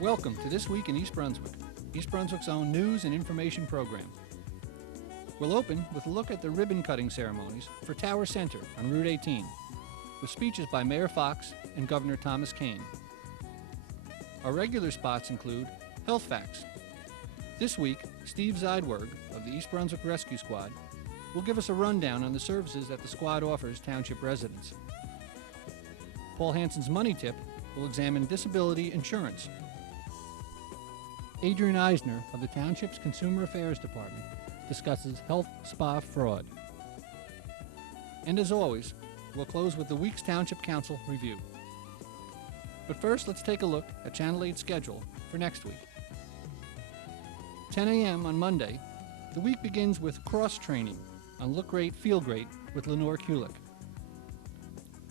Welcome to This Week in East Brunswick, East Brunswick's own news and information program. We'll open with a look at the ribbon-cutting ceremonies for Tower Center on Route 18, with speeches by Mayor Fox and Governor Thomas Kean. Our regular spots include Health Facts. This week, Steve Zeidwerg of the East Brunswick Rescue Squad will give us a rundown on the services that the squad offers township residents. Paul Hansen's Money Tip will examine disability insurance. Adrian Eisner of the Township's Consumer Affairs Department discusses health spa fraud. And as always, we'll close with the week's Township Council review. But first, let's take a look at Channel 8's schedule for next week. 10 a.m. on Monday, the week begins with cross-training on Look Great, Feel Great with Lenore Kulik.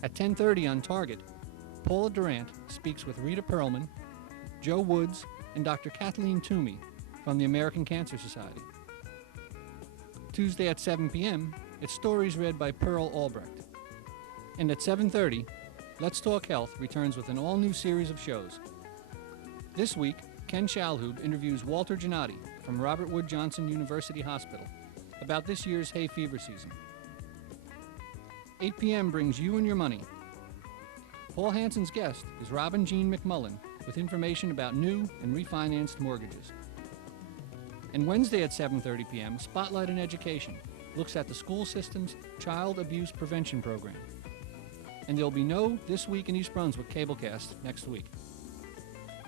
At 10:30 on Target, Paula Durant speaks with Rita Perlman, Joe Woods, and Dr. Kathleen Toomey from the American Cancer Society. Tuesday at 7 p.m., it's stories read by Pearl Albrecht. And at 7:30, Let's Talk Health returns with an all-new series of shows. This week, Ken Shalhoub interviews Walter Gennady from Robert Wood Johnson University Hospital about this year's hay fever season. 8 p.m. brings You and Your Money. Paul Hansen's guest is Robin Jean McMullen with information about new and refinanced mortgages. And Wednesday at 7:30 p.m., Spotlight on Education looks at the school system's child abuse prevention program. And there'll be no This Week in East Brunswick cablecast next week.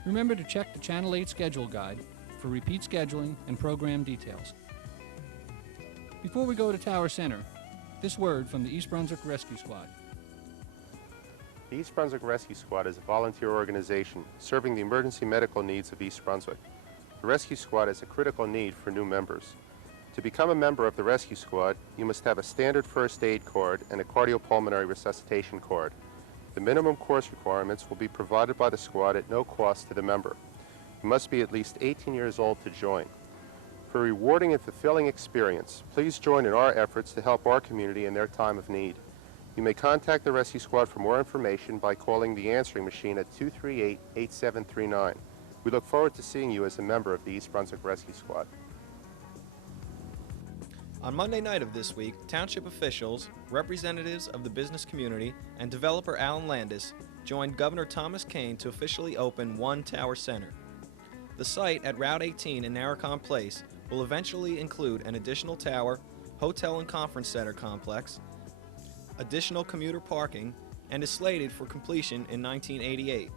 Remember to check the Channel 8 schedule guide for repeat scheduling and program details. Before we go to Tower Center, this word from the East Brunswick Rescue Squad. The East Brunswick Rescue Squad is a volunteer organization serving the emergency medical needs of East Brunswick. The Rescue Squad has a critical need for new members. To become a member of the Rescue Squad, you must have a standard first aid card and a cardiopulmonary resuscitation card. The minimum course requirements will be provided by the squad at no cost to the member. You must be at least 18 years old to join. For a rewarding and fulfilling experience, please join in our efforts to help our community in their time of need. You may contact the Rescue Squad for more information by calling the answering machine at 238-8739. We look forward to seeing you as a member of the East Brunswick Rescue Squad. On Monday night of this week, township officials, representatives of the business community, and developer Alan Landis joined Governor Thomas Kean to officially open One Tower Center. The site at Route 18 in Narracon Place will eventually include an additional tower, hotel and conference center complex, additional commuter parking, and is slated for completion in 1988.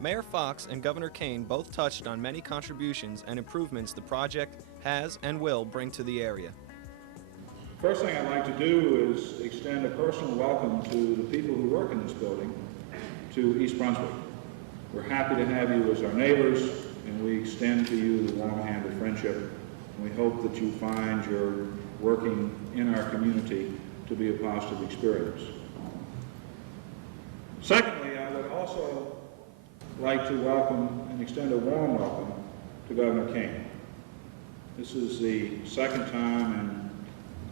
Mayor Fox and Governor Kean both touched on many contributions and improvements the project has and will bring to the area. First thing I'd like to do is extend a personal welcome to the people who work in this building to East Brunswick. We're happy to have you as our neighbors, and we extend to you the warm hand of friendship. And we hope that you find your working in our community to be a positive experience. Secondly, I would also like to welcome and extend a warm welcome to Governor Kean. This is the second time in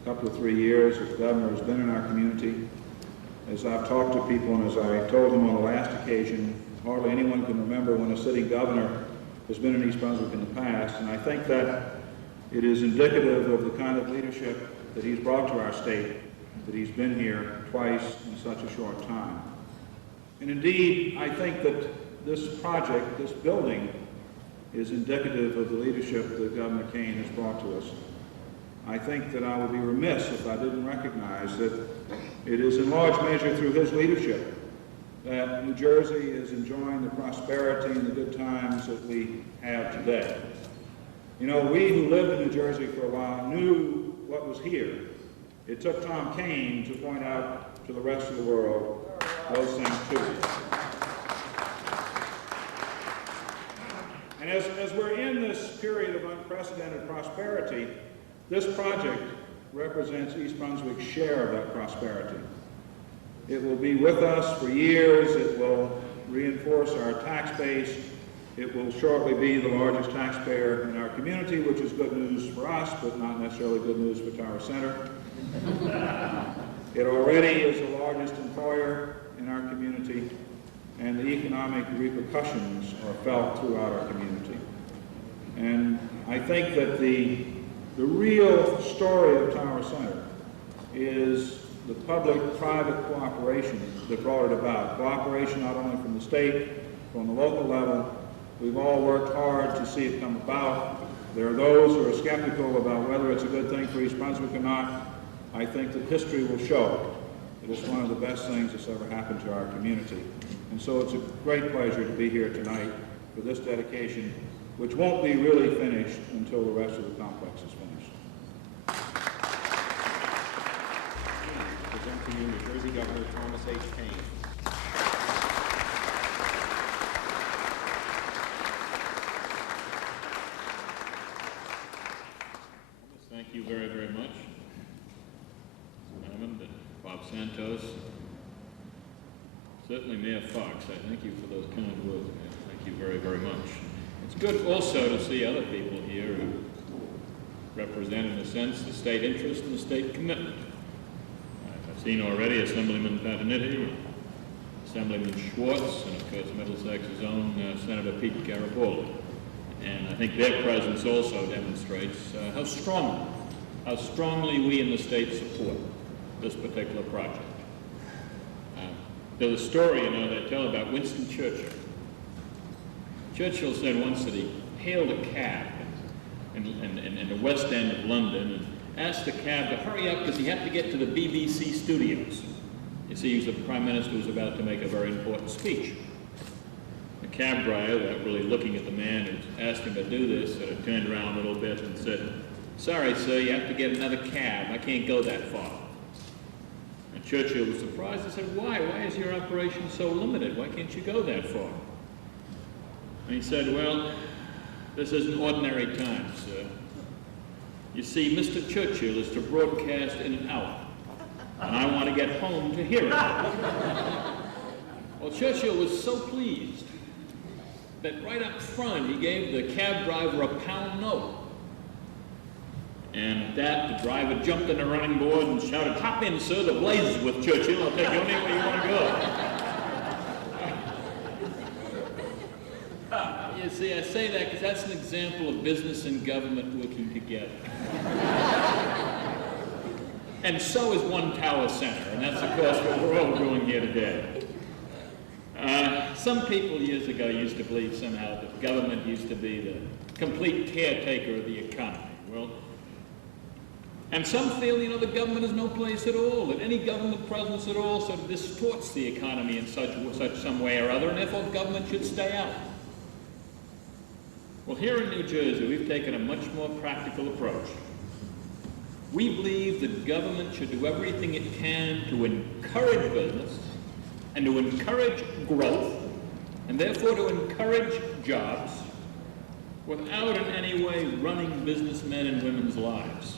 couple of 3 years that the governor has been in our community. As I've talked to people and as I told him on the last occasion, hardly anyone can remember when a sitting governor has been in East Brunswick in the past, and I think that it is indicative of the kind of leadership that he's brought to our state, that he's been here twice in such a short time. And indeed, I think that this project, this building, is indicative of the leadership that Governor Kean has brought to us. I think that I would be remiss if I didn't recognize that it is in large measure through his leadership that New Jersey is enjoying the prosperity and the good times that we have today. You know, we who lived in New Jersey for a while knew what was here. It took Tom Kean to point out to the rest of the world those things too. And as we're in this period of unprecedented prosperity, this project represents East Brunswick's share of that prosperity. It will be with us for years. It will reinforce our tax base. It will shortly be the largest taxpayer in our community, which is good news for us, but not necessarily good news for Tower Center. It already is the largest employer in our community. and the economic repercussions are felt throughout our community. And I think that the real story of Tower Center is the public-private cooperation that brought it about. Cooperation not only from the state, from the local level. We've all worked hard to see it come about. There are those who are skeptical about whether it's a good thing for East Brunswick or not. I think that history will show that it's one of the best things that's ever happened to our community. And so it's a great pleasure to be here tonight for this dedication, which won't be really finished until the rest of the complex is finished. Present to you New Jersey Governor Thomas H. Kane. Thank you very, very much, Mr. Hammond and Bob Santos. Certainly Mayor Fox, I thank you for those kind words, Mayor. Thank you very, very much. It's good also to see other people here who represent, in a sense, the state interest and the state commitment. I've seen already Assemblyman Paternity, Assemblyman Schwartz, and of course Middlesex's own Senator Pete Garibaldi. And I think their presence also demonstrates how strongly we in the state support this particular project. There's a story, they tell about Winston Churchill. Churchill said once that he hailed a cab in the West End of London and asked the cab to hurry up because he had to get to the BBC studios. You see, he was the Prime Minister who was about to make a very important speech. The cab driver, really looking at the man who asked him to do this, sort of turned around a little bit and said, "Sorry, sir, you have to get another cab. I can't go that far." And Churchill was surprised and said, "Why? Why is your operation so limited? Why can't you go that far?" And he said, "Well, this isn't ordinary time, sir. You see, Mr. Churchill is to broadcast in an hour, and I want to get home to hear it." Well, Churchill was so pleased that right up front he gave the cab driver a £1 note. And at that, the driver jumped in the running board and shouted, "Hop in, sir, the blazes with Churchill. I'll take you anywhere you want to go." You see, I say that because that's an example of business and government working together. And so is One Tower Center, and that's, of course, what we're all doing here today. Some people years ago used to believe somehow that government used to be the complete caretaker of the economy. Well, and some feel, the government has no place at all, that any government presence at all sort of distorts the economy in such some way or other, and therefore government should stay out. Well, here in New Jersey, we've taken a much more practical approach. We believe that government should do everything it can to encourage business and to encourage growth, and therefore to encourage jobs, without in any way running businessmen and women's lives.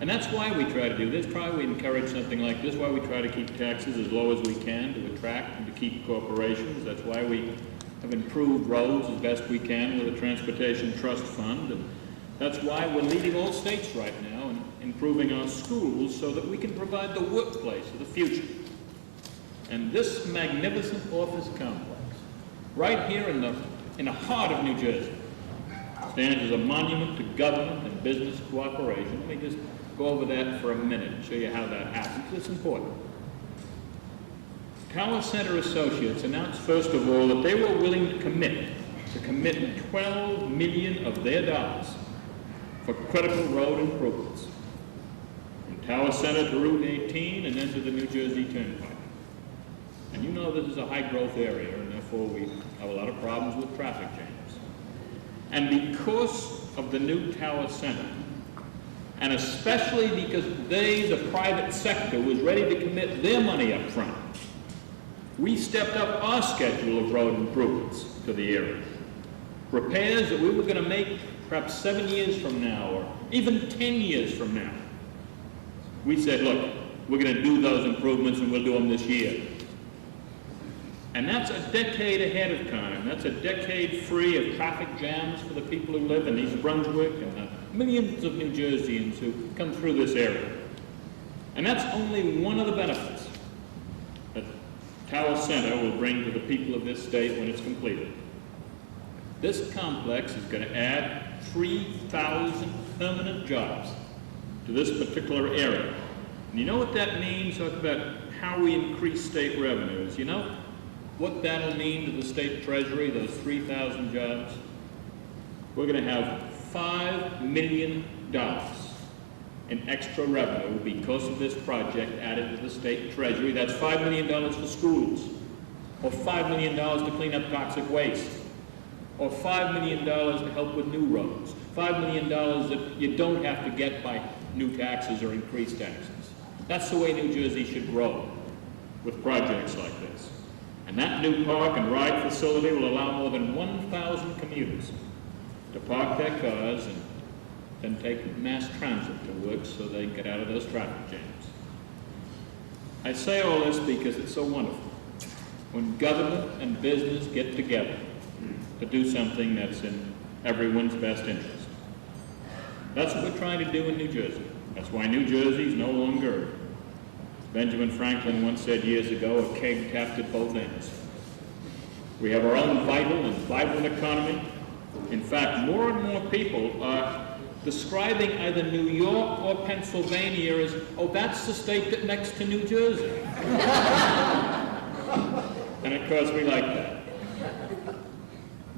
And that's why we try to do this, why we encourage something like this, why we try to keep taxes as low as we can to attract and to keep corporations. That's why we have improved roads as best we can with a transportation trust fund. And that's why we're leading all states right now in improving our schools so that we can provide the workplace of the future. And this magnificent office complex, right here in the heart of New Jersey, stands as a monument to government and business cooperation. Let me just go over that for a minute and show you how that happens. It's important. Tower Center Associates announced, first of all, that they were willing to commit $12 million of their dollars for critical road improvements from Tower Center to Route 18 and then to the New Jersey Turnpike. And you know this is a high-growth area, and therefore we have a lot of problems with traffic jams. And because of the new Tower Center, and especially because the private sector, was ready to commit their money up front, we stepped up our schedule of road improvements to the area. Repairs that we were going to make perhaps 7 years from now, or even 10 years from now. We said, look, we're going to do those improvements and we'll do them this year. And that's a decade ahead of time. That's a decade free of traffic jams for the people who live in East Brunswick and the millions of New Jerseyans who come through this area. And that's only one of the benefits that Tower Center will bring to the people of this state when it's completed. This complex is going to add 3,000 permanent jobs to this particular area. And you know what that means? Talk about how we increase state revenues. You know what that'll mean to the state treasury, those 3,000 jobs? We're going to have $5 million in extra revenue because of this project added to the state treasury. That's $5 million for schools, or $5 million to clean up toxic waste, or $5 million to help with new roads, $5 million that you don't have to get by new taxes or increased taxes. That's the way New Jersey should grow, with projects like this. And that new park and ride facility will allow more than 1,000 commuters to park their cars and then take mass transit to work so they can get out of those traffic jams. I say all this because it's so wonderful when government and business get together to do something that's in everyone's best interest. That's what we're trying to do in New Jersey. That's why New Jersey is no longer, Benjamin Franklin once said years ago, a keg tapped at both ends. We have our own vital and vibrant economy. In fact, more and more people are describing either New York or Pennsylvania as, oh, that's the state that next to New Jersey. And of course, we like that.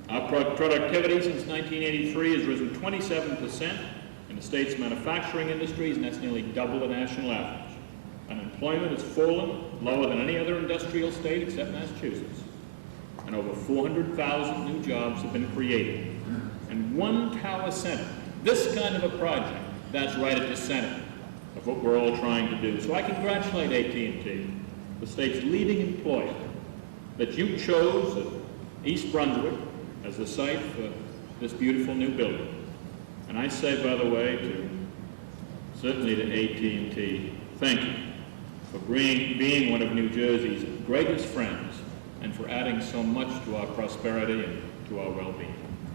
Our productivity since 1983 has risen 27% in the state's manufacturing industries, and that's nearly double the national average. Unemployment has fallen lower than any other industrial state except Massachusetts. And over 400,000 new jobs have been created. And one Tower Center, this kind of a project, that's right at the center of what we're all trying to do. So I congratulate AT&T, the state's leading employer, that you chose East Brunswick as the site for this beautiful new building. And I say, by the way, certainly to AT&T, thank you for being one of New Jersey's greatest friends and for adding so much to our prosperity and to our well-being.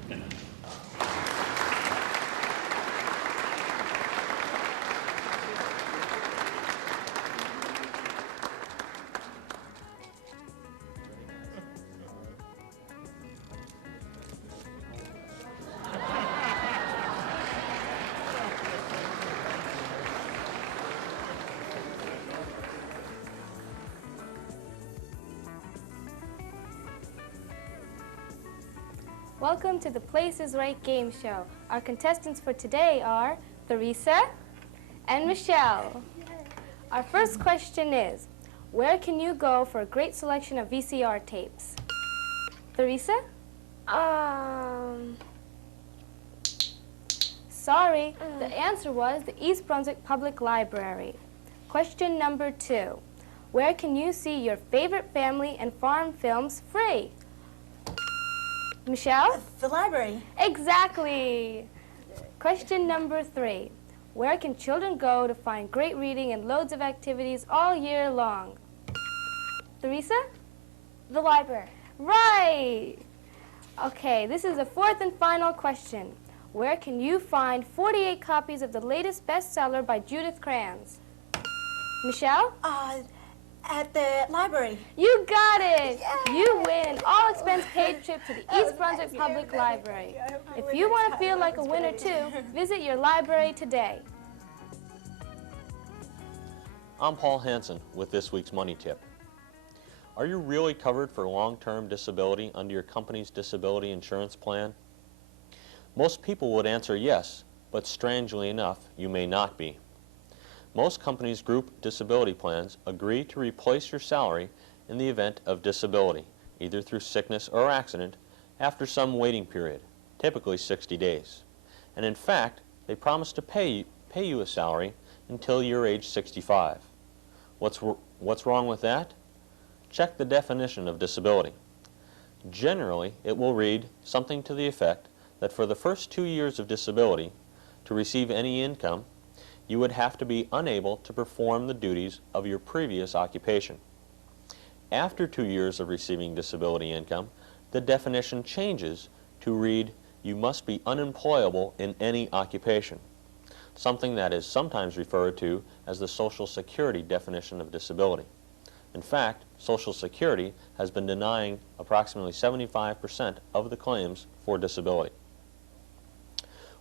Thank you. Welcome to the Place is Right game show. Our contestants for today are Theresa and Michelle. Our first question is, where can you go for a great selection of VCR tapes? Theresa? Sorry, the answer was the East Brunswick Public Library. Question number 2, where can you see your favorite family and farm films free? Michelle? The library. Exactly. Question number 3. Where can children go to find great reading and loads of activities all year long? Theresa? The library. Right. Okay, this is the 4th and final question. Where can you find 48 copies of the latest bestseller by Judith Krantz? Michelle? At the library. You got it! Yay! You win an all-expense-paid trip to the East Brunswick Public Library. If you want to feel like a winner too, visit your library today. I'm Paul Hansen with this week's Money Tip. Are you really covered for long-term disability under your company's disability insurance plan? Most people would answer yes, but strangely enough, you may not be. Most companies' group disability plans agree to replace your salary in the event of disability, either through sickness or accident, after some waiting period, typically 60 days. And in fact, they promise to pay you a salary until you're age 65. What's wrong with that? Check the definition of disability. Generally, it will read something to the effect that for the first 2 years of disability, to receive any income, you would have to be unable to perform the duties of your previous occupation. After 2 years of receiving disability income, the definition changes to read, you must be unemployable in any occupation, something that is sometimes referred to as the Social Security definition of disability. In fact, Social Security has been denying approximately 75% of the claims for disability.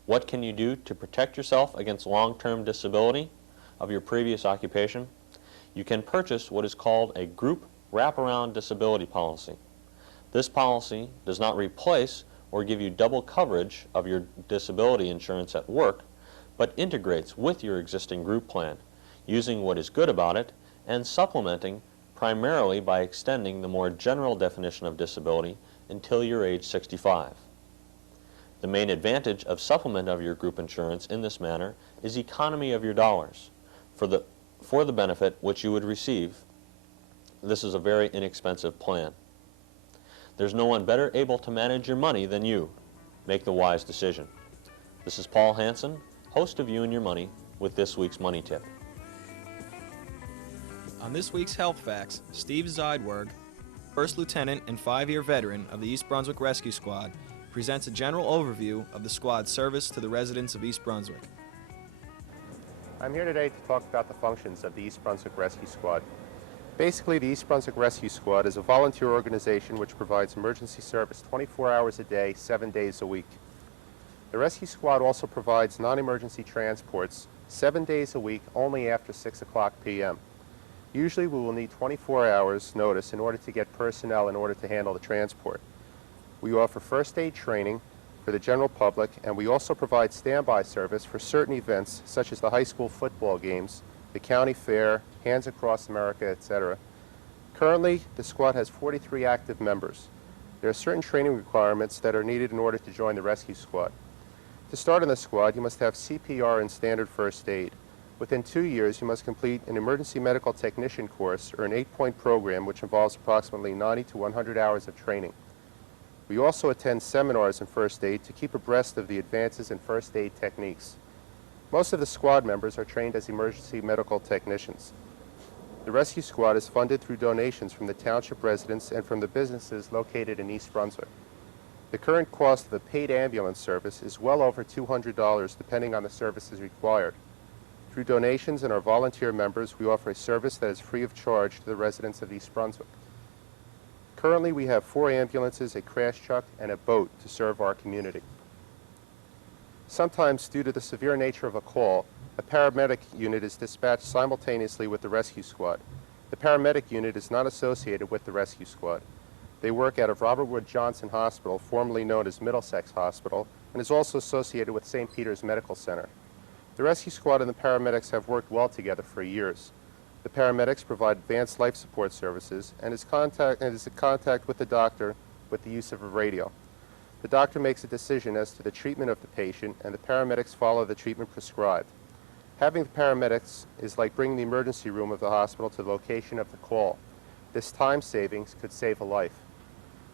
What can you do to protect yourself against long-term disability of your previous occupation? You can purchase what is called a group wraparound disability policy. This policy does not replace or give you double coverage of your disability insurance at work, but integrates with your existing group plan, using what is good about it and supplementing primarily by extending the more general definition of disability until you're age 65. The main advantage of supplement of your group insurance in this manner is economy of your dollars. For the benefit which you would receive, this is a very inexpensive plan. There's no one better able to manage your money than you. Make the wise decision. This is Paul Hansen, host of You and Your Money, with this week's Money Tip. On this week's Health Facts, Steve Zeidwerg, First Lieutenant and 5-year veteran of the East Brunswick Rescue Squad, presents a general overview of the squad's service to the residents of East Brunswick. I'm here today to talk about the functions of the East Brunswick Rescue Squad. Basically, the East Brunswick Rescue Squad is a volunteer organization which provides emergency service 24 hours a day, 7 days a week. The Rescue Squad also provides non-emergency transports 7 days a week only after 6 o'clock p.m. Usually we will need 24 hours notice in order to get personnel in order to handle the transport. We offer first aid training for the general public, and we also provide standby service for certain events such as the high school football games, the county fair, Hands Across America, etc. Currently, the squad has 43 active members. There are certain training requirements that are needed in order to join the rescue squad. To start in the squad, you must have CPR and standard first aid. Within 2 years, you must complete an emergency medical technician course or an 8-point program which involves approximately 90 to 100 hours of training. We also attend seminars in first aid to keep abreast of the advances in first aid techniques. Most of the squad members are trained as emergency medical technicians. The rescue squad is funded through donations from the township residents and from the businesses located in East Brunswick. The current cost of a paid ambulance service is well over $200 depending on the services required. Through donations and our volunteer members, we offer a service that is free of charge to the residents of East Brunswick. Currently, we have 4 ambulances, a crash truck, and a boat to serve our community. Sometimes, due to the severe nature of a call, a paramedic unit is dispatched simultaneously with the rescue squad. The paramedic unit is not associated with the rescue squad. They work out of Robert Wood Johnson Hospital, formerly known as Middlesex Hospital, and is also associated with St. Peter's Medical Center. The rescue squad and the paramedics have worked well together for years. The paramedics provide advanced life support services and is in contact with the doctor with the use of a radio. The doctor makes a decision as to the treatment of the patient, and the paramedics follow the treatment prescribed. Having the paramedics is like bringing the emergency room of the hospital to the location of the call. This time savings could save a life.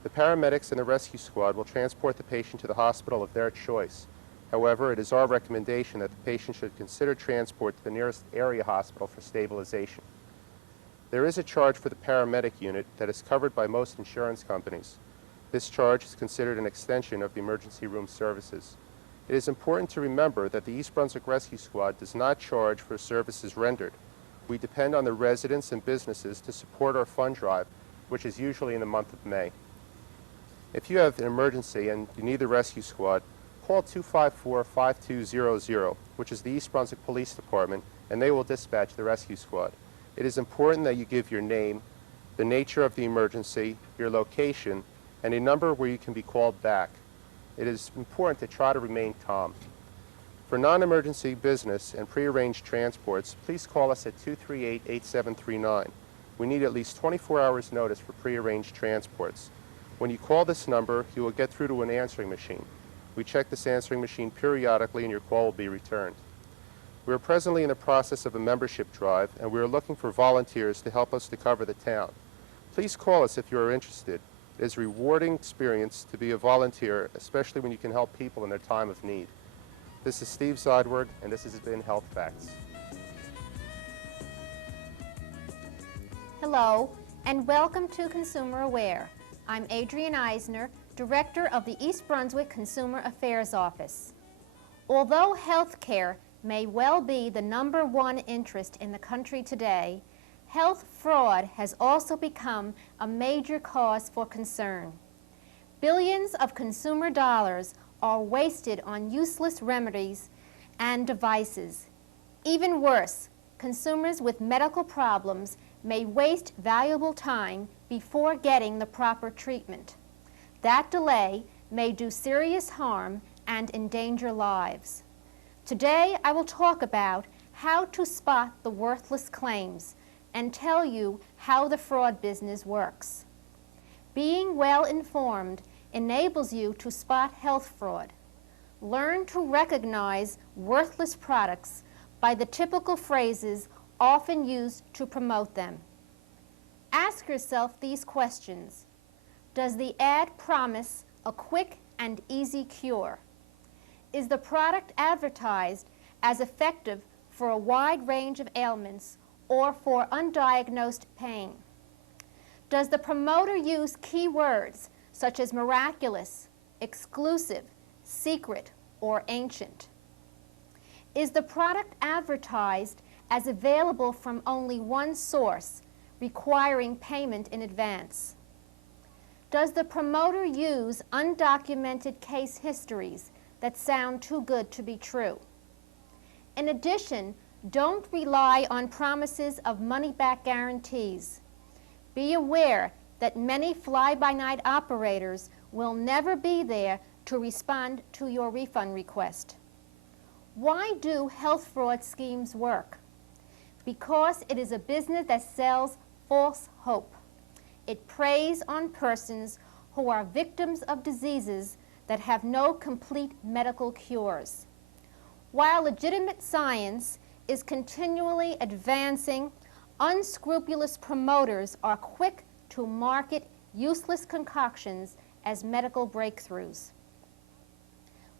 The paramedics and the rescue squad will transport the patient to the hospital of their choice. However, it is our recommendation that the patient should consider transport to the nearest area hospital for stabilization. There is a charge for the paramedic unit that is covered by most insurance companies. This charge is considered an extension of the emergency room services. It is important to remember that the East Brunswick Rescue Squad does not charge for services rendered. We depend on the residents and businesses to support our fund drive, which is usually in the month of May. If you have an emergency and you need the rescue squad, call 254-5200, which is the East Brunswick Police Department, and they will dispatch the rescue squad. It is important that you give your name, the nature of the emergency, your location, and a number where you can be called back. It is important to try to remain calm. For non-emergency business and prearranged transports, please call us at 238-8739. We need at least 24 hours notice for prearranged transports. When you call this number, you will get through to an answering machine. We check this answering machine periodically and your call will be returned. We are presently in the process of a membership drive, and we are looking for volunteers to help us to cover the town. Please call us if you are interested. It is a rewarding experience to be a volunteer, especially when you can help people in their time of need. This is Steve Zeidwerg, and this has been Health Facts. Hello, and welcome to Consumer Aware. I'm Adrienne Eisner, Director of the East Brunswick Consumer Affairs Office. Although health care may well be the #1 interest in the country today, health fraud has also become a major cause for concern. Billions of consumer dollars are wasted on useless remedies and devices. Even worse, consumers with medical problems may waste valuable time before getting the proper treatment. That delay may do serious harm and endanger lives. Today, I will talk about how to spot the worthless claims and tell you how the fraud business works. Being well informed enables you to spot health fraud. Learn to recognize worthless products by the typical phrases often used to promote them. Ask yourself these questions. Does the ad promise a quick and easy cure? Is the product advertised as effective for a wide range of ailments or for undiagnosed pain? Does the promoter use keywords such as miraculous, exclusive, secret, or ancient? Is the product advertised as available from only one source, requiring payment in advance? Does the promoter use undocumented case histories that sound too good to be true? In addition, don't rely on promises of money-back guarantees. Be aware that many fly-by-night operators will never be there to respond to your refund request. Why do health fraud schemes work? Because it is a business that sells false hope. It preys on persons who are victims of diseases that have no complete medical cures. While legitimate science is continually advancing, unscrupulous promoters are quick to market useless concoctions as medical breakthroughs.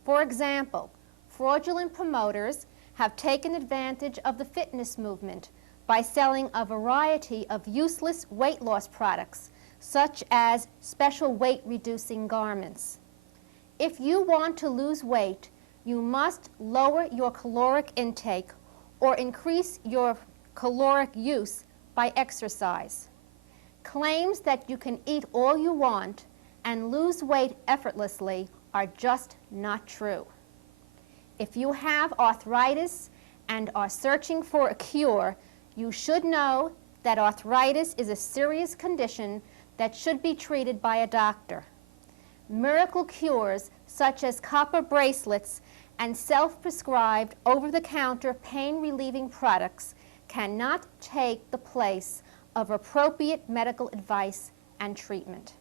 For example, fraudulent promoters have taken advantage of the fitness movement by selling a variety of useless weight loss products, such as special weight-reducing garments. If you want to lose weight, you must lower your caloric intake or increase your caloric use by exercise. Claims that you can eat all you want and lose weight effortlessly are just not true. If you have arthritis and are searching for a cure, you should know that arthritis is a serious condition that should be treated by a doctor. Miracle cures such as copper bracelets and self-prescribed over-the-counter pain-relieving products cannot take the place of appropriate medical advice and treatment.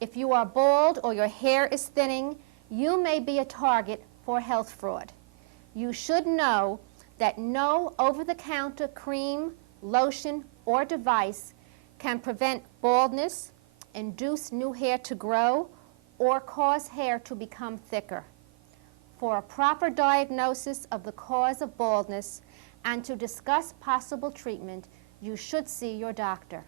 If you are bald or your hair is thinning, you may be a target for health fraud. You should know that no over-the-counter cream, lotion, or device can prevent baldness, induce new hair to grow, or cause hair to become thicker. For a proper diagnosis of the cause of baldness and to discuss possible treatment, you should see your doctor.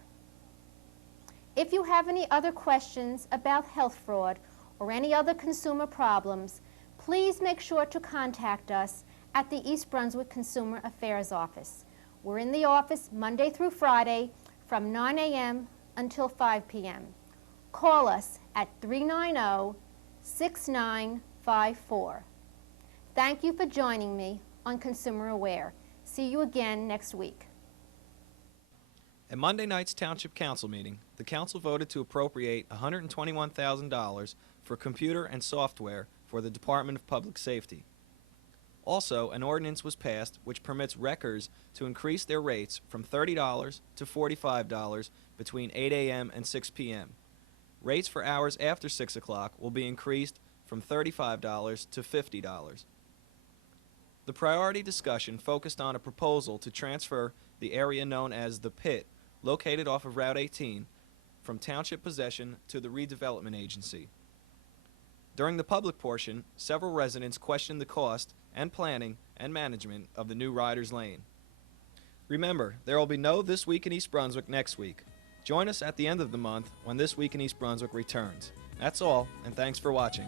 If you have any other questions about health fraud or any other consumer problems, please make sure to contact us at the East Brunswick Consumer Affairs Office. We're in the office Monday through Friday from 9 a.m. until 5 p.m. Call us at 390-6954. Thank you for joining me on Consumer Aware. See you again next week. At Monday night's Township Council meeting, the Council voted to appropriate $121,000 for computer and software for the Department of Public Safety. Also, an ordinance was passed which permits wreckers to increase their rates from $30 to $45 between 8 a.m. and 6 p.m. Rates for hours after 6 o'clock will be increased from $35 to $50. The priority discussion focused on a proposal to transfer the area known as the Pit, located off of Route 18, from township possession to the redevelopment agency. During the public portion, several residents questioned the cost and planning and management of the new Riders Lane. Remember, there will be no This Week in East Brunswick next week. Join us at the end of the month when This Week in East Brunswick returns. That's all, and thanks for watching.